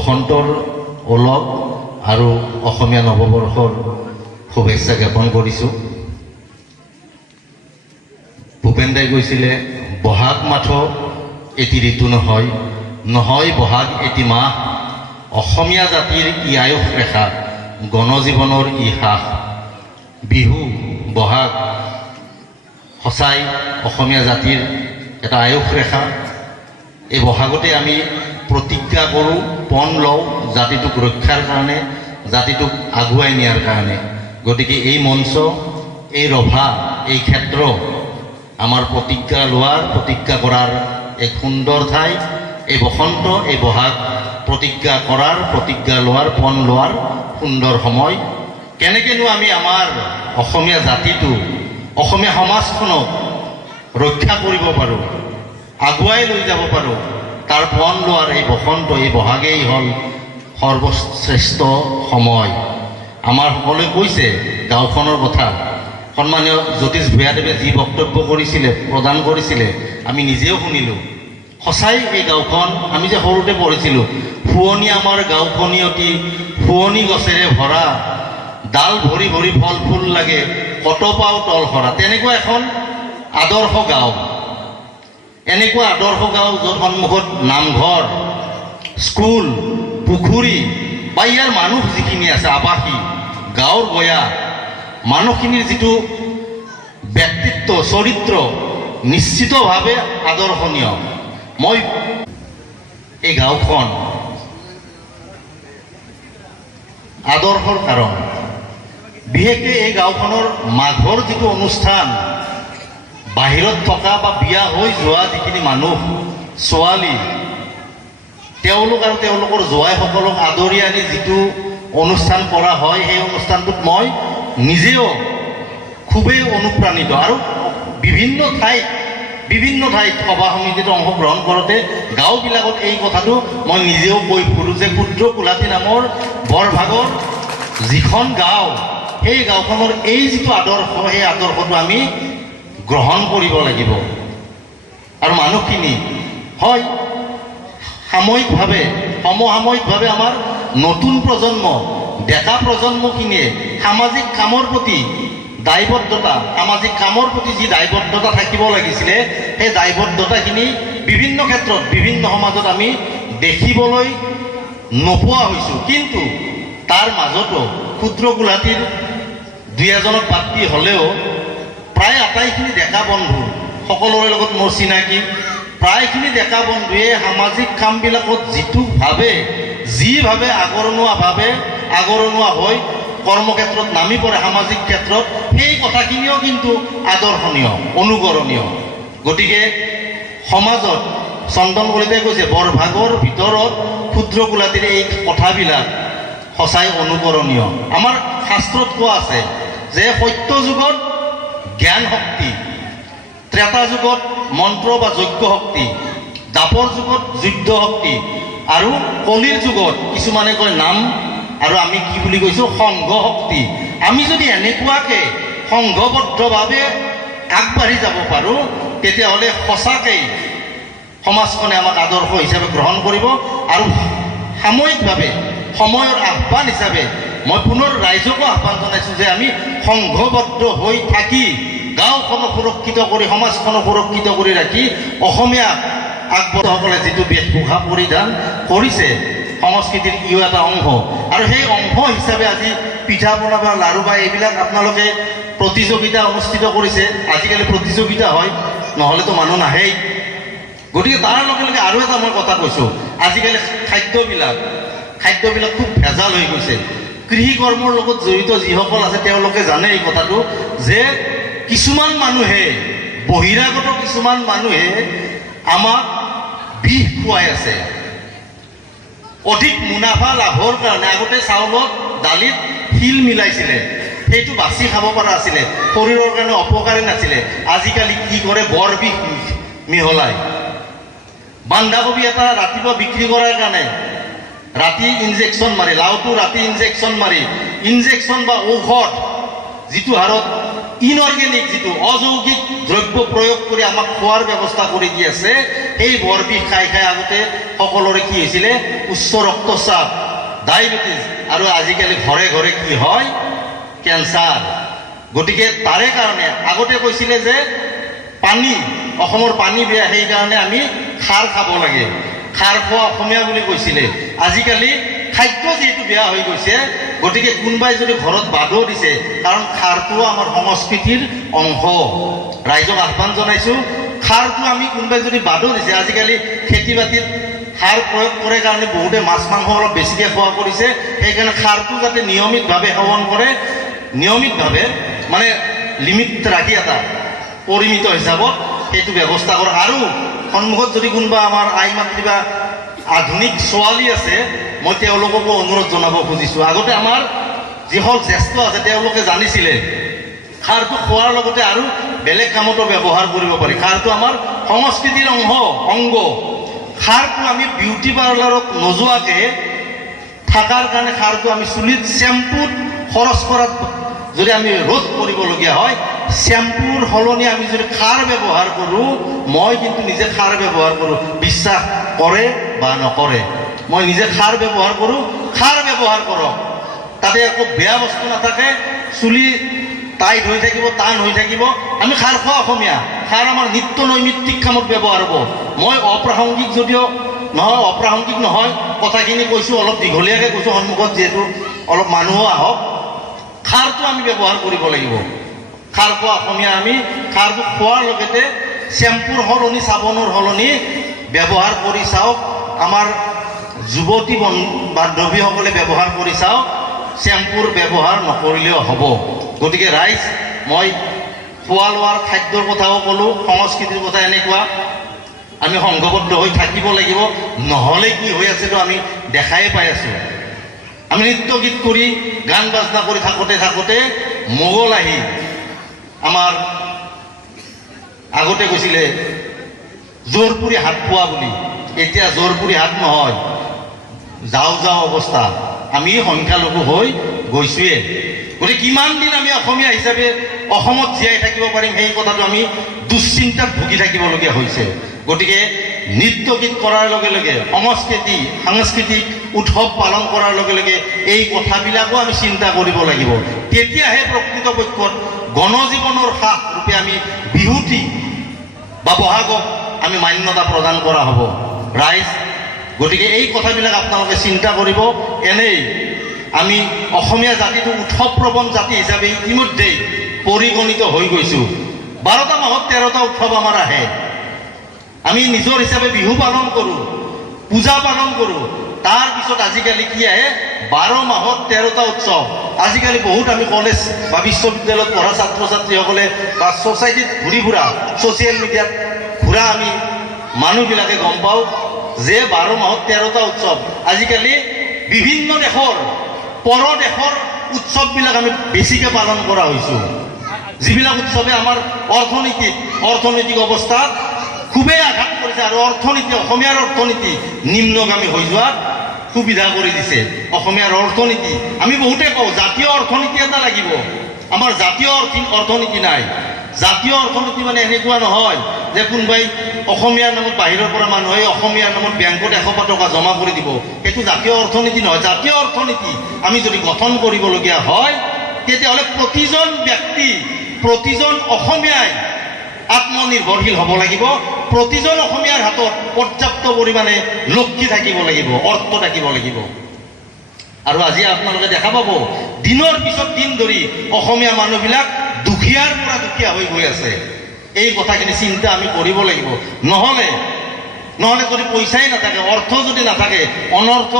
বসন্তৰ ওলগ আৰু অসমীয়া নৱবৰ্ষৰ শুভেচ্ছা জ্ঞাপন কৰিছোঁ। ভূপেন দাই কৈছিলে বহাগ মাথ এটি ঋতু নহয়, নহয় বহাগ এটি মাহ, অসমীয়া জাতিৰ ই আয়ুস ৰেখা, গণজীৱনৰ ই সাহ। বিহু বহাগ সঁচাই অসমীয়া জাতিৰ এটা আয়ুস ৰেখা। এই বহাগতে আমি প্ৰতিজ্ঞা কৰোঁ, পণ লওঁ জাতিটোক ৰক্ষাৰ কাৰণে, জাতিটোক আগুৱাই নিয়াৰ কাৰণে। গতিকে এই মঞ্চ, এই ৰভা, এই ক্ষেত্ৰ আমাৰ প্ৰতিজ্ঞা লোৱাৰ, প্ৰতিজ্ঞা কৰাৰ এক সুন্দৰ ঠাই। এই বসন্ত, এই বহাগ প্ৰতিজ্ঞা কৰাৰ, প্ৰতিজ্ঞা লোৱাৰ, পণ লোৱাৰ সুন্দৰ সময়। কেনেকৈনো আমি আমাৰ অসমীয়া জাতিটো, অসমীয়া সমাজখনক ৰক্ষা কৰিব পাৰোঁ, আগুৱাই লৈ যাব পাৰোঁ, তাৰ পণ লোৱাৰ এই বসন্ত, এই বহাগেই হ'ল সৰ্বশ্ৰেষ্ঠ সময়। আমাৰ সকলোৱে কৈছে গাঁওখনৰ কথা। সন্মানীয় জ্যোতিষ ভূঞাদেৱে যি বক্তব্য কৰিছিলে, প্ৰদান কৰিছিলে, আমি নিজেও শুনিলোঁ। সঁচাই এই গাঁওখন, আমি যে সৰুতে পঢ়িছিলোঁ, শুৱনি আমাৰ গাঁওখনি অতি শুৱনি গছেৰে ভৰা, ডাল ভৰি ভৰি ফল ফুল লাগে, কত পাও তল সৰা। তেনেকুৱা এখন আদৰ্শ গাঁও, এনেকুৱা আদৰ্শ গাঁও য'ত সন্মুখত নামঘৰ, স্কুল, পুখুৰী বা ইয়াৰ মানুহ যিখিনি আছে, আৱাসী গাঁৱৰ গঞা মানুহখিনিৰ যিটো ব্যক্তিত্ব, চৰিত্ৰ নিশ্চিতভাৱে আদৰ্শনীয়। মই এই গাঁওখন আদৰ্শৰ কাৰণ, বিশেষকৈ এই গাঁওখনৰ মাঘৰ যিটো অনুষ্ঠান, বাহিৰত থকা বা বিয়া হৈ যোৱা যিখিনি মানুহ, ছোৱালী, তেওঁলোক আৰু তেওঁলোকৰ জোৱাইসকলক আদৰি আনি যিটো অনুষ্ঠান কৰা হয়, সেই অনুষ্ঠানটোত মই নিজেও খুবেই অনুপ্ৰাণিত। আৰু বিভিন্ন ঠাইত সভা সমিতিত অংশগ্ৰহণ কৰোঁতে গাঁওবিলাকত এই কথাটো মই নিজেও কৈ ফুৰোঁ যে ক্ষুদ্ৰ কোলাতী নামৰ বৰভাগৰ যিখন গাঁও, সেই গাঁওখনৰ এই যিটো আদৰ্শ, সেই আদৰ্শটো আমি গ্ৰহণ কৰিব লাগিব। আৰু মানুহখিনি হয় সমসাময়িকভাৱে আমাৰ নতুন প্ৰজন্ম, ডেকা প্ৰজন্মখিনিয়ে সামাজিক কামৰ প্ৰতি দায়বদ্ধতা, সামাজিক কামৰ প্ৰতি যি দায়বদ্ধতা থাকিব লাগিছিলে, সেই দায়বদ্ধতাখিনি বিভিন্ন ক্ষেত্ৰত, বিভিন্ন সমাজত আমি দেখিবলৈ নোপোৱা হৈছোঁ। কিন্তু তাৰ মাজতো ক্ষুদ্ৰ কোলাতীৰ দুই এজনক বাদ দি হ'লেও প্ৰায় আটাইখিনি ডেকা বন্ধু, সকলোৰে লগত মোৰ চিনাকি, প্ৰায়খিনি ডেকা বন্ধুৱে সামাজিক কামবিলাকত যিভাৱে আগৰণুৱা হৈ কৰ্মক্ষেত্ৰত নামি পৰে, সামাজিক ক্ষেত্ৰত, সেই কথাখিনিও কিন্তু আদৰ্শনীয়, অনুকৰণীয়। গতিকে সমাজত চন্দন কলিতাই কৈছে বৰভাগৰ ভিতৰত ক্ষুদ্ৰ কোলাতীৰ এই কথাবিলাক সঁচাই অনুকৰণীয়। আমাৰ শাস্ত্ৰত কোৱা আছে যে সত্য যুগত জ্ঞান শক্তি, ত্ৰেতা যুগত মন্ত্ৰ বা যজ্ঞ শক্তি, দ্বাপৰ যুগত যুদ্ধ শক্তি, আৰু কলিৰ যুগত কিছুমানে কয় নাম, আৰু আমি কি বুলি কৈছোঁ সংঘ শক্তি। আমি যদি এনেকুৱাকৈ সংঘবদ্ধভাৱে আগবাঢ়ি যাব পাৰোঁ, তেতিয়াহ'লে সঁচাকেই সমাজখনে আমাক আদৰ্শ হিচাপে গ্ৰহণ কৰিব। আৰু সাময়িকভাৱে সময়ৰ আহ্বান হিচাপে মই পুনৰ ৰাইজকো আহ্বান জনাইছোঁ যে আমি সংঘবদ্ধ হৈ থাকি গাঁওখনক সুৰক্ষিত কৰি, সমাজখনক সুৰক্ষিত কৰি ৰাখি, অসমীয়া আগবঢ়াসকলে যিটো বেশভূষা পৰিধান কৰিছে, সংস্কৃতিৰ ইও এটা অংশ। আৰু সেই অংশ হিচাপে আজি পিঠা পনা বা লাড়ু বা এইবিলাক আপোনালোকে প্ৰতিযোগিতা অনুষ্ঠিত কৰিছে। আজিকালি প্ৰতিযোগিতা হয়, নহ'লেতো মানুহ নাহেই। গতিকে তাৰ লগে লগে আৰু এটা মই কথা কৈছোঁ, আজিকালি খাদ্যবিলাক খুব ভেজাল হৈ গৈছে। কৃষি কৰ্মৰ লগত জড়িত যিসকল আছে তেওঁলোকে জানে এই কথাটো, যে কিছুমান মানুহে, বহিৰাগত কিছুমান মানুহে আমাক বিষ খুৱাই আছে অধিক মুনাফা লাভৰ কাৰণে। আগতে চাউলত, দালিত শিল মিলাইছিলে, সেইটো বাছি খাব পৰা আছিলে, শৰীৰৰ কাৰণে অপকাৰী নাছিলে। আজিকালি কি কৰে, বৰ বিষ মিহলাই। বন্ধাকবি এটা ৰাতিপুৱা বিক্ৰী কৰাৰ কাৰণে ৰাতি ইনজেকশ্যন মাৰি, লাওটো ৰাতি ইনজেকশ্যন মাৰি, ইনজেকশ্যন বা ঔষধ যিটো হাৰত ইনঅৰ্গেনিক যিটো অযৌগিক দ্ৰব্য প্ৰয়োগ কৰি আমাক খোৱাৰ ব্যৱস্থা কৰি দি আছে, সেই বৰবিষ খাই খাই আগতে সকলোৰে কি হৈছিলে উচ্চ ৰক্তচাপ, ডায়েবেটিছ, আৰু আজিকালি ঘৰে ঘৰে কি হয় কেঞ্চাৰ। গতিকে তাৰে কাৰণে আগতে কৈছিলে যে পানী, অসমৰ পানী বেয়া, সেইকাৰণে আমি খাৰ খাব লাগে, খাৰ খোৱা অসমীয়া বুলি কৈছিলে। আজিকালি খাদ্য যিহেতু বেয়া হৈ গৈছে, গতিকে কোনোবাই যদি ঘৰত বাদো দিছে, কাৰণ খাৰটোও আমাৰ সংস্কৃতিৰ অংশ। ৰাইজক আহ্বান জনাইছোঁ, খাৰটো আমি কোনোবাই যদি বাদো দিছে, আজিকালি খেতি বাতিত সাৰ প্ৰয়োগ কৰে কাৰণে বহুতে মাছ মাংস অলপ বেছিকৈ খোৱা কৰিছে, সেইকাৰণে খাৰটো যাতে নিয়মিতভাৱে সেৱন কৰে, নিয়মিতভাৱে মানে লিমিট ৰাখি এটা পৰিমিত হিচাপত সেইটো ব্যৱস্থা কৰক। আৰু সন্মুখত যদি কোনোবা আমাৰ আই মাতৃ বা আধুনিক ছোৱালী আছে, মই তেওঁলোককো অনুৰোধ জনাব খুজিছোঁ, আগতে আমাৰ যিসকল জ্যেষ্ঠ আছে তেওঁলোকে জানিছিলে খাৰটো খোৱাৰ লগতে আৰু বেলেগ কামতো ব্যৱহাৰ কৰিব পাৰি। খাৰটো আমাৰ সংস্কৃতিৰ অংগ। খাৰটো আমি বিউটি পাৰ্লাৰত নোযোৱাকৈ থকাৰ কাৰণে খাৰটো আমি চুলিত শ্বেম্পুত খৰচ কৰাত যদি আমি ৰোধ কৰিবলগীয়া হয়, শ্বেম্পুৰ সলনি আমি যদি খাৰ ব্যৱহাৰ কৰোঁ, মই কিন্তু নিজে খাৰ ব্যৱহাৰ কৰোঁ, বিশ্বাস কৰে বা নকৰে, মই নিজে খাৰ ব্যৱহাৰ কৰোঁ। খাৰ ব্যৱহাৰ কৰক, তাতে একো বেয়া বস্তু নাথাকে, চুলি টাইট হৈ থাকিব, টান হৈ থাকিব। আমি খাৰ খোৱা অসমীয়া, খাৰ আমাৰ নিত্য নৈমিত্তিক কামত ব্যৱহাৰ হ'ব। মই অপ্ৰাসংগিক যদিও নহয়, অপ্ৰাসংগিক নহয়, কথাখিনি কৈছোঁ অলপ দীঘলীয়াকৈ কৈছোঁ, সন্মুখত যিহেতু অলপ মানুহো আহক। খাৰটো আমি ব্যৱহাৰ কৰিব লাগিব, খাৰ খোৱা অসমীয়া আমি। খাৰটো খোৱাৰ লগতে শ্বেম্পুৰ সলনি, চাবোনৰ সলনি ব্যৱহাৰ কৰি চাওক। আমাৰ যুৱতী বান্ধৱীসকলে ব্যৱহাৰ কৰি চাওক, শ্বেম্পুৰ ব্যৱহাৰ নকৰিলেও হ'ব। গতিকে ৰাইজ, মই খোৱা লোৱাৰ খাদ্যৰ কথাও ক'লোঁ, সংস্কৃতিৰ কথা এনেকুৱা, আমি সংঘবদ্ধ হৈ থাকিব লাগিব, নহ'লে কি হৈ আছেতো আমি দেখাই পাই আছোঁ। আমি নৃত্য গীত কৰি গান বাজনা কৰি থাকোঁতে মোগল আহি আমাৰ আগতে কৈছিলে জোৰপুৰি হাত পোৱা বুলি, এতিয়া জোৰপুৰি হাত নহয়, যাওঁ অৱস্থা, আমি সংখ্যালঘু হৈ গৈছোঁৱে। গতিকে কিমান দিন আমি অসমীয়া হিচাপে অসমত জীয়াই থাকিব পাৰিম, সেই কথাটো আমি দুশ্চিন্তাত ভুগি থাকিবলগীয়া হৈছে। গতিকে নৃত্য গীত কৰাৰ লগে লগে সাংস্কৃতিক উৎসৱ পালন কৰাৰ লগে লগে এই কথাবিলাকো আমি চিন্তা কৰিব লাগিব। তেতিয়াহে প্ৰকৃতপক্ষত গণজীৱনৰ সাহ ৰূপে আমি বিহুতি বা বহাগক আমি মান্যতা প্ৰদান কৰা হ'ব ৰাইজ। গতিকে এই কথাবিলাক আপোনালোকে চিন্তা কৰিব। এনেই আমি অসমীয়া জাতিটো উৎসৱপ্ৰৱণ জাতি হিচাপে ইতিমধ্যেই পৰিগণিত হৈ গৈছোঁ। 12টা মাহত 13টা উৎসৱ আমাৰ আহে। আমি নিজৰ হিচাপে বিহু পালন কৰোঁ, পূজা পালন কৰোঁ, তাৰপিছত আজিকালি কি আহে 12 মাহত 13টা উৎসৱ। আজিকালি বহুত আমি কলেজ বা বিশ্ববিদ্যালয়ত পঢ়া ছাত্ৰ ছাত্ৰীসকলে বা ছ'চাইটিত ঘূৰি ফুৰা, ছ'চিয়েল মিডিয়াত ঘূৰা আমি মানুহবিলাকে গম পাওঁ যে 12 মাহত 13টা উৎসৱ। আজিকালি বিভিন্ন দেশৰ পৰদেশৰ উৎসৱবিলাক আমি বেছিকৈ পালন কৰা হৈছোঁ, যিবিলাক উৎসৱে আমাৰ অৰ্থনৈতিক অৱস্থাত খুবেই আঘাত কৰিছে আৰু অসমীয়াৰ অৰ্থনীতি নিম্নগামী হৈ যোৱাত সুবিধা কৰি দিছে। অসমীয়াৰ অৰ্থনীতি আমি বহুতে কওঁ জাতীয় অৰ্থনীতি এটা লাগিব, আমাৰ জাতীয় অৰ্থনীতি নাই। জাতীয় অৰ্থনীতি মানে এনেকুৱা নহয় যে কোনোবাই অসমীয়াৰ নামত বাহিৰৰ পৰা মানুহে অসমীয়াৰ নামত বেংকত 100 টকা জমা কৰি দিব, সেইটো জাতীয় অৰ্থনীতি নহয়। জাতীয় অৰ্থনীতি আমি যদি গঠন কৰিবলগীয়া হয়, তেতিয়াহ'লে প্ৰতিজন ব্যক্তি, প্ৰতিজন অসমীয়াই আত্মনিৰ্ভৰশীল হ'ব লাগিব। প্ৰতিজন অসমীয়াৰ হাতত পৰ্যাপ্ত পৰিমাণে লক্ষী থাকিব লাগিব, অৰ্থ থাকিব লাগিব। আৰু আজি আপোনালোকে দেখা পাব দিনৰ পিছত দিন ধৰি অসমীয়া মানুহবিলাক দুখীয়াৰ পৰা দুখীয়া হৈ গৈ আছে। এই কথাখিনি চিন্তা আমি কৰিব লাগিব। নহ'লে যদি পইচাই নাথাকে, অৰ্থ যদি নাথাকে, অনৰ্থ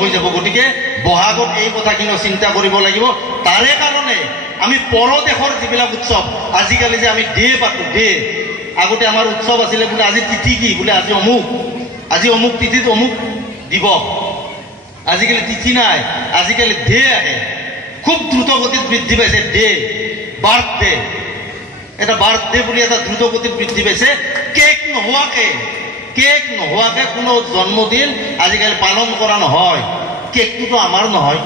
হৈ যাব। গতিকে বহাগত এই কথাখিনিও চিন্তা কৰিব লাগিব। তাৰে কাৰণে আমি পৰদেশৰ যিবিলাক উৎসৱ, আজিকালি যে আমি ডে পাতোঁ, আগতে আমাৰ উৎসৱ আছিলে বোলে আজি তিথি কি বোলে, আজি অমুক তিথিত অমুক দিৱস। আজিকালি তিথি নাই, আজিকালি ডে আহে। খুব দ্ৰুত গতিত বৃদ্ধি পাইছে বাৰ্থডে। এটা বাৰ্থডে বুলি এটা দ্ৰুত গতিত বৃদ্ধি পাইছে। কেক নোহোৱাকে কোনো জন্মদিন আজিকালি পালন কৰা নহয়। কেকটোতো আমাৰ নহয়,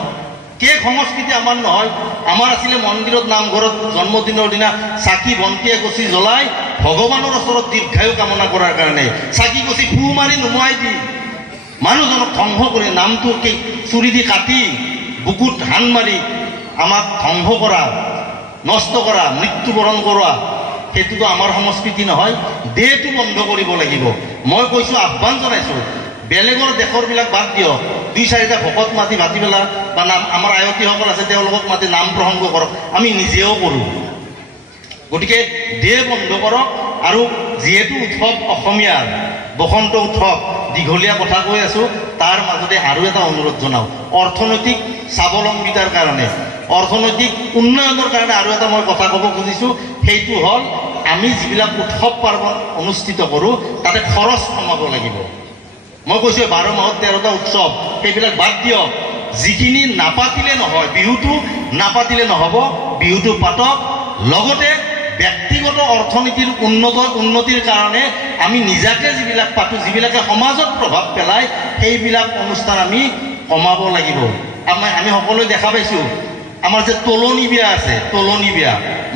কেক সংস্কৃতি আমাৰ নহয়। আমাৰ আছিলে মন্দিৰত নামঘৰত জন্মদিনৰ দিনা চাকি বন্তি এগছি জ্বলাই ভগৱানৰ ওচৰত দীৰ্ঘায়ু কামনা কৰাৰ কাৰণে চাকি গছি ফু মাৰি নুমুৱাই দি মানুহজনক ধ্বংস কৰি নামটো চুৰি দি কাটি বুকুত হান মাৰি আমাক ধ্বংস কৰা, নষ্ট কৰা, মৃত্যুবৰণ কৰোৱা, সেইটোতো আমাৰ সংস্কৃতি নহয়। দেহটো বন্ধ কৰিব লাগিব। মই কৈছোঁ, আহ্বান জনাইছোঁ, বেলেগৰ দেশৰবিলাক বাদ দিয়ক, 2-4টা ভকত মাতি ভাতি পেলা বা নাম আমাৰ আয়তীসকল আছে তেওঁলোকক মাতি নাম প্ৰসংগ কৰক, আমি নিজেও কৰোঁ। গতিকে দেহ বন্ধ কৰক। আৰু যিহেতু উৎসৱ অসমীয়াৰ বসন্ত উৎসৱ, দীঘলীয়া কথা কৈ আছোঁ, তাৰ মাজতে আৰু এটা অনুৰোধ জনাওঁ। অৰ্থনৈতিক স্বাৱলম্বিতাৰ কাৰণে, অৰ্থনৈতিক উন্নয়নৰ কাৰণে আৰু এটা মই কথা ক'ব খুজিছোঁ, সেইটো হ'ল আমি যিবিলাক উৎসৱ পাৰ্বণ অনুষ্ঠিত কৰোঁ তাতে খৰচ কমাব লাগিব। মই কৈছোঁ 12 মাহত 13টা উৎসৱ, সেইবিলাক বাদ দিয়ক। যিখিনি নাপাতিলে নহয়, বিহুটো নাপাতিলে নহ'ব, বিহুটো পাতক। লগতে ব্যক্তিগত অৰ্থনীতিৰ উন্নতিৰ কাৰণে আমি নিজাকে যিবিলাক পাতোঁ, যিবিলাকে সমাজত প্ৰভাৱ পেলায়, সেইবিলাক অনুষ্ঠান আমি কমাব লাগিব। আমি সকলোৱে দেখা পাইছোঁ, আমাৰ যে তোলনি বিয়া আছে, তোলনি বিয়া,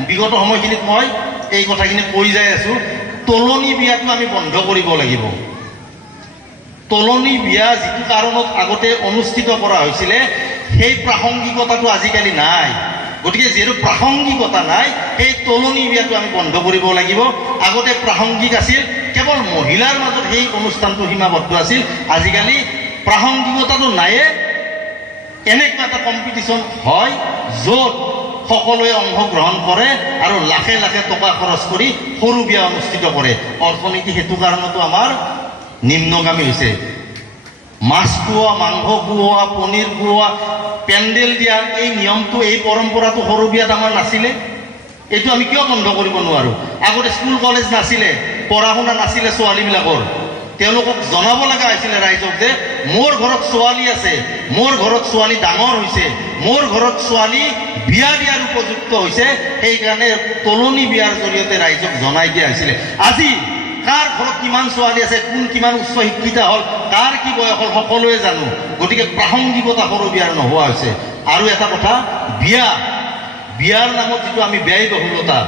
বিগত সময়খিনিত মই এই কথাখিনি কৈ যাই আছোঁ, তোলনি বিয়াটো আমি বন্ধ কৰিব লাগিব। তোলনি বিয়া যিটো কাৰণত আগতে অনুষ্ঠিত কৰা হৈছিলে, সেই প্ৰাসংগিকতাটো আজিকালি নাই। গতিকে যিহেতু প্ৰাসংগিকতা নাই, সেই তোলনি বিয়াটো আমি বন্ধ কৰিব লাগিব। আগতে প্ৰাসংগিক আছিল, কেৱল মহিলাৰ মাজত সেই অনুষ্ঠানটো সীমাবদ্ধ আছিল। আজিকালি প্ৰাসংগিকতাটো নায়ে, এনেকুৱা এটা কম্পিটিশ্যন হয় য'ত সকলোৱে অংশগ্ৰহণ কৰে আৰু লাখে লাখে টকা খৰচ কৰি সৰু বিয়া অনুষ্ঠিত কৰে। অৰ্থনীতি সেইটো কাৰণতো আমাৰ নিম্নগামী হৈছে। মাছ খুওৱা, মাংস খুওৱা, পনীৰ খুওৱা, পেণ্ডেল দিয়া, এই নিয়মটো, এই পৰম্পৰাটো সৰু বিয়াত আমাৰ নাছিলে। এইটো আমি কিয় বন্ধ কৰিব নোৱাৰোঁ? আগতে স্কুল কলেজ নাছিলে, পঢ়া শুনা নাছিলে ছোৱালীবিলাকৰ, তেওঁলোকক জনাব লগা হৈছিলে ৰাইজক যে মোৰ ঘৰত ছোৱালী আছে, মোৰ ঘৰত ছোৱালী ডাঙৰ হৈছে, মোৰ ঘৰত ছোৱালী বিয়া দিয়াৰ উপযুক্ত হৈছে। সেইকাৰণে তোলনি বিয়াৰ জৰিয়তে ৰাইজক জনাই দিয়া হৈছিলে। আজি কাৰ ঘৰত কিমান ছোৱালী আছে, কোন কিমান উচ্চ শিক্ষিতা হ'ল, কাৰ কি বয়স হ'ল, সকলোৱে জানো। গতিকে প্ৰাসংগিকতা সৰু বিয়াৰ নোহোৱা হৈছে। আৰু এটা কথা, বিয়াৰ নামত যিটো আমি ব্যয়বহুলতা,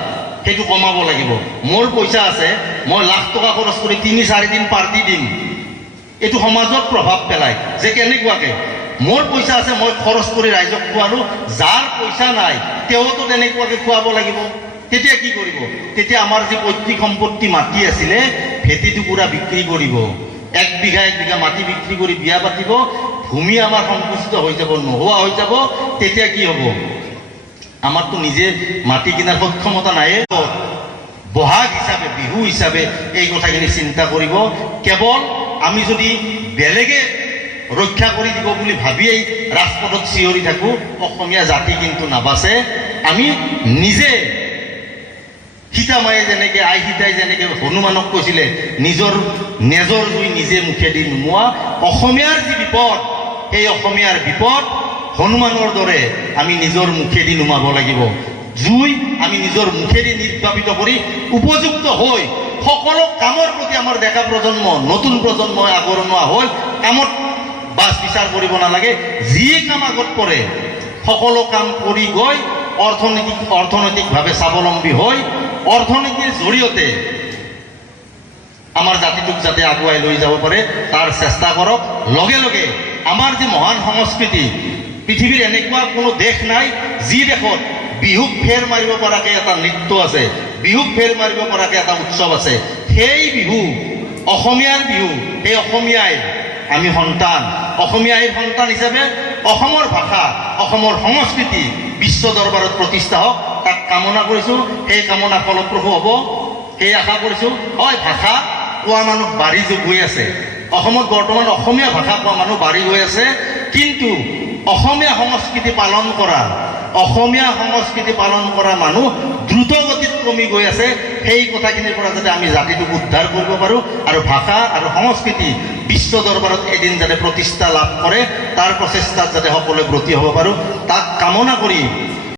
সেইটো কমাব লাগিব। মোৰ পইচা আছে, মই লাখ টকা খৰচ কৰি 3-4 দিন পাৰ্টি দিম, এইটো সমাজত প্ৰভাৱ পেলায় যে কেনেকুৱাকে মোৰ পইচা আছে, মই খৰচ কৰি ৰাইজক খোৱালোঁ, যাৰ পইচা নাই তেওঁতো তেনেকুৱাকে খুৱাব লাগিব। তেতিয়া কি কৰিব? তেতিয়া আমাৰ যি পৈতৃক সম্পত্তি মাটি আছিলে, ভেটিটুকুৰা বিক্ৰী কৰিব, 1 বিঘা 1 বিঘা মাটি বিক্ৰী কৰি বিয়া পাতিব, ভূমি আমাৰ সংকুচিত হৈ যাব, নোহোৱা হৈ যাব। তেতিয়া কি হ'ব? আমাৰতো নিজে মাটি কিনাৰ সক্ষমতা নাইয়ে। বহাগ হিচাপে, বিহু হিচাপে এই কথাখিনি চিন্তা কৰিব। কেৱল আমি যদি বেলেগে ৰক্ষা কৰি দিব বুলি ভাবিয়েই ৰাজপথত চিঞৰি থাকোঁ, অসমীয়া জাতি কিন্তু নাবাচে। আমি নিজে, সীতামায়ে যেনেকৈ, আই সীতাই যেনেকৈ হনুমানক কৈছিলে, নিজৰ নেজৰ জুই নিজে মুখেদি নুমুৱা। অসমীয়াৰ যি বিপদ, সেই অসমীয়াৰ বিপদ হনুমানৰ দৰে আমি নিজৰ মুখেদি নুমাব লাগিব। জুই আমি নিজৰ মুখেদি নিৰ্বাপিত কৰি উপযুক্ত হৈ সকলো কামৰ প্ৰতি আমাৰ ডেকা প্ৰজন্ম, নতুন প্ৰজন্মই আগৰণুৱা হৈ কামত বাছ বিচাৰ কৰিব নালাগে। যি কাম আগত পৰে সকলো কাম কৰি গৈ অৰ্থনৈতিকভাৱে স্বাৱলম্বী হৈ অৰ্থনীতিৰ জৰিয়তে আমাৰ জাতিটোক যাতে আগুৱাই লৈ যাব পাৰে তাৰ চেষ্টা কৰক। লগে লগে আমাৰ যি মহান সংস্কৃতি, পৃথিৱীৰ এনেকুৱা কোনো দেশ নাই যি দেশত বিহুক ফেৰ মাৰিব পৰাকৈ এটা নৃত্য আছে, বিহুক ফেৰ মাৰিব পৰাকৈ এটা উৎসৱ আছে। সেই বিহু অসমীয়াৰ বিহু। সেই অসমীয়াই আমি সন্তান, অসমীয়াই সন্তান হিচাপে অসমৰ ভাষা, অসমৰ সংস্কৃতি বিশ্ব দৰবাৰত প্ৰতিষ্ঠা হওক, তাক কামনা কৰিছোঁ। সেই কামনা ফলপ্ৰসূ হ'ব, সেই আশা কৰিছোঁ। হয়, ভাষা কোৱা মানুহ বাঢ়ি গৈ আছে, অসমত বৰ্তমান অসমীয়া ভাষা কোৱা মানুহ বাঢ়ি গৈ আছে, কিন্তু অসমীয়া সংস্কৃতি পালন কৰা মানুহ দ্ৰুত গতিত কমি গৈ আছে। সেই কথাখিনিৰ পৰা যাতে আমি জাতিটোক উদ্ধাৰ কৰিব পাৰোঁ আৰু ভাষা আৰু সংস্কৃতি বিশ্ব দৰবাৰত এদিন যাতে প্ৰতিষ্ঠা লাভ কৰে, তাৰ প্ৰচেষ্টাত যাতে সকলোৱে ব্ৰতী হ'ব পাৰোঁ, তাক কামনা কৰি